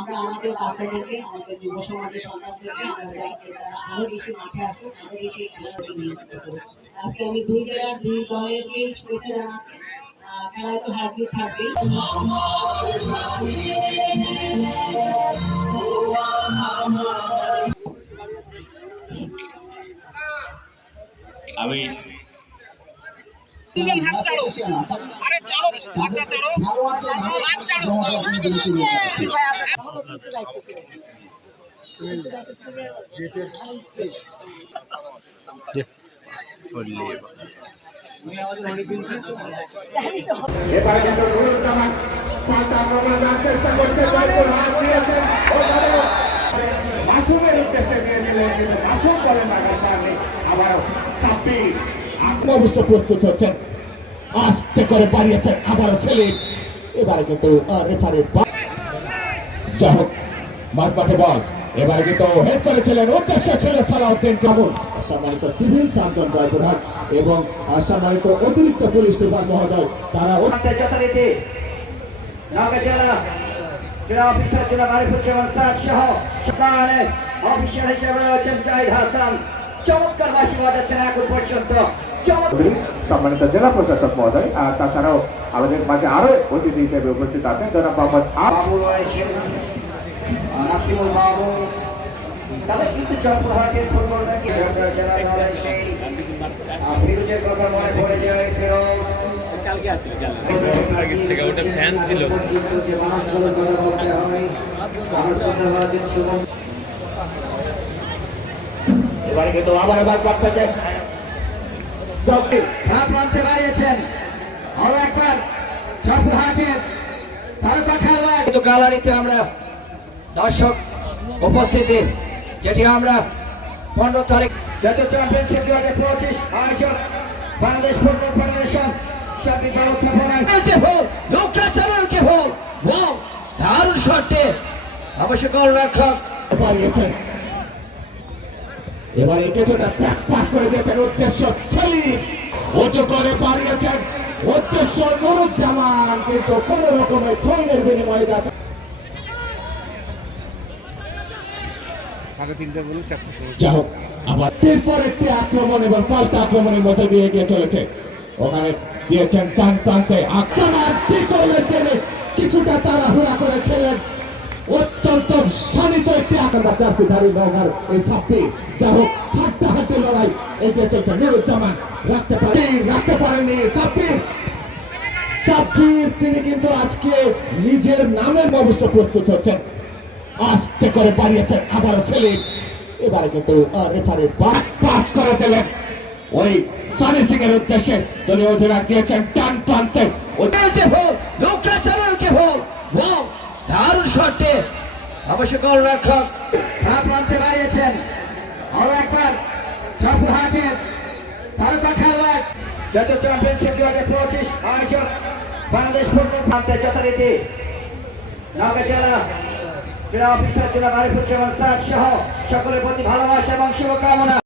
আমরা আমাদের বাচ্চাদেরকে আমাদের যুব সমাজের সন্তানদেরকে আমরা চাই যে তারা আরও বেশি মাঠে আসুক আরও বেশি খেলাকে নিয়ন্ত্রণ করুক আজকে আমি দুই জেলার দুই দলেরকেই শুভেচ্ছা জানাচ্ছি। খেলায় তো হার জিত থাকবেই। আমি তুলে হাত চাড়ো আক্রমণ দেওয়ার আবারও অবশ্য প্রস্তুত হচ্ছেন। আস্তে করে বাড়িয়েছেন। আবারও সেলিম। এবারে কিন্তু রেফারের যাই হোক, মাঠে বল। এবারে কিন্তু হেড করেছিলেন উদ্দেশ্য ছিল সালাউদ্দিন কামুন সম্মানিত সিভিল সার্জন জয়পুরহাট এবং সম্মানিত অতিরিক্ত পুলিশ সুপার মহোদয়, তারা যথারীতি ক্রীড়া অফিসার জেলা মারিফুজ্জামান সাদ সহ অফিসার হিসেবে রয়েছেন জাহিদ হাসান। চমৎকার বাসি পর্যন্ত। সম্মানিত জেলা প্রশাসক মহোদয় আর তাছাড়াও আমাদের মাঝে আরও অতিথি হিসেবে উপস্থিত আছেন জনাব মোহাম্মদ বাবু রয়েছেন নাসিমুল বাবু। তবে কিন্তু জয়পুরহাটের ফুটবলটাকে জেলা দলের সেই ফিরোজের কথা মনে পড়ে যায় ফিরোজ। ওটা ফ্যান ছিল। এবারে কিন্তু আবার এবার পাঠ থেকে চৌকি রাত প্রান্তে বাড়িয়েছেন আরও একবার জয়পুরহাটের তারকা খেলোয়াড়। কিন্তু গ্যালারিতে আমরা দর্শক উপস্থিতি যেটি আমরা পনেরো তারিখ জাতীয় চ্যাম্পিয়নশিপ দু হাজার পঁচিশ আয়োজক বাংলাদেশ ফুটবল ফেডারেশন সার্বিক ব্যবস্থাপনায়। হোক দারুণ শটে অবশ্য গোলরক্ষক বাড়িয়েছেন এবারে ব্যাক পাস করে দিয়েছেন উদ্দেশ্য। করে বাড়িয়েছেন। উদ্দেশ্য নুরুজ্জামান কিন্তু কোন রকমের থ্রোইনের বিনিময়ে যাচ্ছে আবার এরপর একটি আক্রমণ এবং পাল্টা আক্রমণের মধ্যে দিয়ে এগিয়ে চলেছে। ওখানে দিয়েছেন টান টানতে। আক্রমণ কি করলেন তিনি। কিছুটা তাড়াহুড়া করেছিলেন অত্যন্ত শানিত একটি আক্রমণ। চার্সি ধারী এই যাই হোক লড়াই এগিয়ে চলছে নুরুজ্জামান রাখতে পারে রাখতে পারেনি সাপ্পির সাব্বির তিনি কিন্তু আজকে নিজের নামের অবশ্য প্রস্তুত হচ্ছেন। আস্তে করে বাড়িয়েছেন আবারও সেলিম। এবারে কিন্তু রেফারের বাক পাস করে দিলেন। ওই সানি সিং এর উদ্দেশ্যে দলীয় অধিনায়ক দিয়েছেন টান ওয়াও দারুণ শটে। অবশ্য গোলরক্ষক প্রান্তে বাড়িয়েছেন। আরও একবার। জয়পুরহাটের তারকা খেলোয়াড় জাতীয় চ্যাম্পিয়নশিপ দু হাজার পঁচিশ আয়োজক বাংলাদেশ ফুটবল প্রান্তে যথারীতি নওগাঁ জেলা ক্রীড়া অফিসার জেলা মারিফুজ্জামান সাদ সহ সকলের প্রতি ভালোবাসা এবং শুভকামনা।